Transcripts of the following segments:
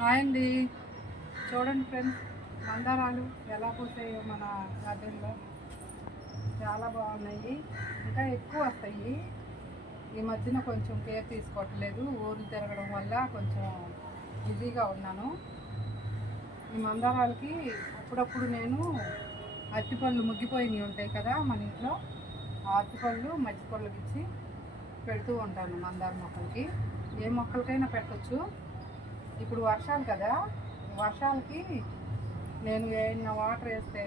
Hi అండి. చూడండి friends మందారాలు ఎలా పూసాయో మన గార్డెన్లో. చాలా బాగున్నాయి. ఇంకా ఎక్కువ వస్తాయి. ఈ మధ్యన కొంచెం కేర్ తీసుకోవట్లేదు. ఊర్లు తిరగడం వల్ల కొంచెం బిజీగా ఉన్నాను. ఈ మందారాలకి అప్పుడప్పుడు నేను అరటిపళ్ళు ముగ్గిపోయినవి ఉంటాయి కదా మన ఇంట్లో. ఆ అరటిపళ్ళు మజ్జిపళ్ళకి ఇచ్చి పెడుతూ ఉంటాను మందార మొక్కలకి. ఏ మొక్కలకైనా పెట్టచ్చు. ఇప్పుడు వర్షాలు కదా వర్షాలకి నేను ఏమైనా వాటర్ వేస్తే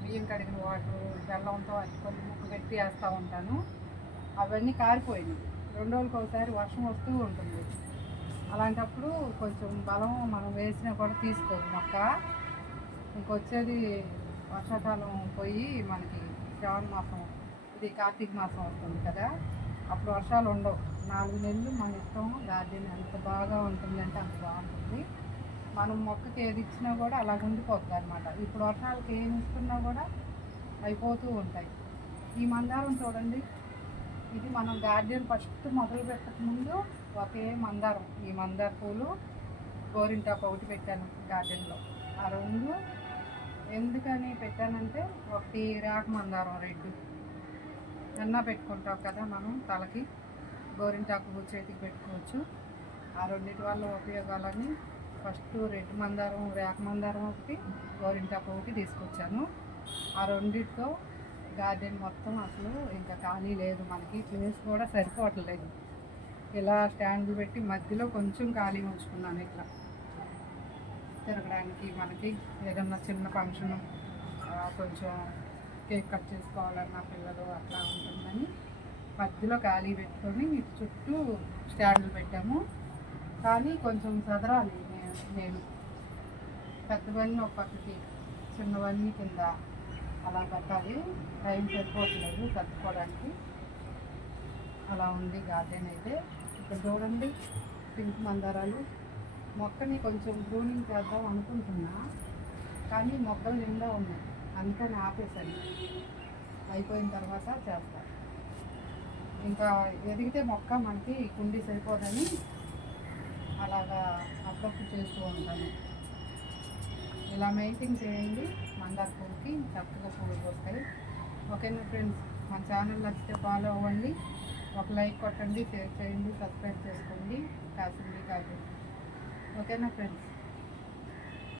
బియ్యం కడిగిన వాటర్ బెల్లంతో అట్టుకొని ముక్కు పెట్టి వేస్తూ ఉంటాను. అవన్నీ కారిపోయినాయి. రెండు రోజులకి ఒకసారి వర్షం వస్తూ ఉంటుంది. అలాంటప్పుడు కొంచెం బలం మనం వేసినా కూడా తీసుకోదు. మొక్క ఇంకొచ్చేది వర్షాకాలం పోయి మనకి శ్రావణ మాసం ఇది కార్తీక మాసం వస్తుంది కదా అప్పుడు వర్షాలు ఉండవు. నాలుగు నెలలు మన ఇష్టం గార్డెన్ ఎంత బాగా ఉంటుందంటే అంత బాగుంటుంది. మనం మొక్కకి ఏది ఇచ్చినా కూడా అలా ఉండిపోతుంది అనమాట ఇప్పుడు వర్షాలకి ఏం ఇస్తున్నా కూడా అయిపోతూ ఉంటాయి. ఈ మందారం చూడండి. ఇది మనం గార్డెన్ ఫస్ట్ మొదలు పెట్టక ముందు ఒకే మందారం. ఈ మందార పూలు గోరింటాకు ఒకటి పెట్టాను గార్డెన్లో. ఆ రెండు ఎందుకని పెట్టానంటే ఒకటి రాక మందారం రెడ్. వెన్న పెట్టుకుంటాం కదా మనం తలకి. గోరింటాకు చేతికి పెట్టుకోవచ్చు. ఆ రెండింటి వల్ల ఉపయోగాలని ఫస్ట్ రెడ్ మందారం రేక మందారం ఒకటి గోరింటాకు ఒకటి తీసుకొచ్చాను. ఆ రెండిటితో గార్డెన్ మొత్తం అసలు ఇంకా ఖాళీ లేదు మనకి. ప్లేస్ కూడా సరిపోవట్లేదు. ఇలా స్టాండ్లు పెట్టి మధ్యలో కొంచెం ఖాళీ ఉంచుకున్నాను ఇట్లా. తిరగడానికి మనకి ఏదన్నా చిన్న ఫంక్షన్ కొంచెం కేక్ కట్ చేసుకోవాలన్నా పిల్లలు అట్లా ఉంటుందని మధ్యలో ఖాళీ పెట్టుకొని చుట్టూ స్టాండ్లు పెట్టాము. కానీ కొంచెం చదరాలి నేను. పెద్దవన్నీ ఒక పక్కకి చిన్నవన్నీ కింద అలా పెట్టాలి. టైం సరిపోవట్లేదు సర్దుకోవడానికి అలా ఉంది గార్డెన్ అయితే. ఇక్కడ చూడండి పింక్ మందారాలు. మొక్కని కొంచెం గ్రూనింగ్ చేద్దాం అనుకుంటున్నా. కానీ మొక్కలు నిండా ఉన్నాయి. అందుకని ఆపేసాను అయిపోయిన తర్వాత చేస్తా. ఇంకా ఎదిగితే మొక్క మనకి కుండీ సరిపోదని అలాగా అప్పుడప్పుడు చేస్తూ ఉంటాను. ఇలా మెయింటైన్ చేయండి. మందార పువ్వుకి చక్కగా పువ్వులు వస్తాయి. ఓకేనా ఫ్రెండ్స్? మన ఛానల్ నచ్చితే ఫాలో అవ్వండి. ఒక లైక్ కొట్టండి షేర్ చేయండి సబ్స్క్రైబ్ చేసుకోండి. కాసింది కాదు ఓకేనా ఫ్రెండ్స్?